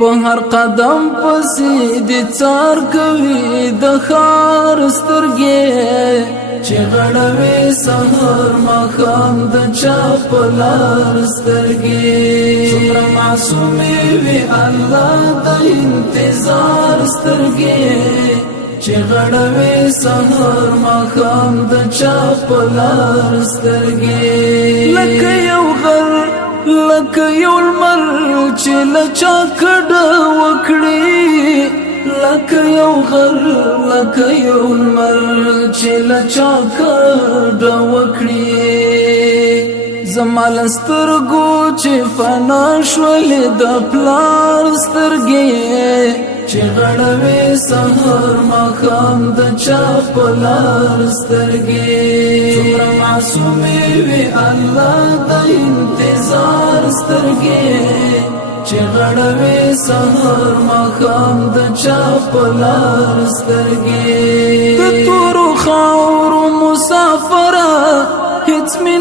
په هر قدم پسې دې څار کوي د خار سترګې چې غړوي سحر ماښام د چا په لار سترګې څومره معصومې وي الله د انتظار سترګې چې غړوي سحر ماښام د چا په لار سترګې لکه یو غر لکه یو لمر چې له چا کډه وکړي لکه یو غر لکه یو لمر چې له چا کډه وکړي زما له سترګو چې فنا شولې د پلار سترګې چې غړوي سحر ماښام د چا په لار سترګې څومره معصومې وي الله د انتظار سترګې چې غړوي سحر ماښام د چا په لار سترګې د تورو خاورو مسافره هیڅ مې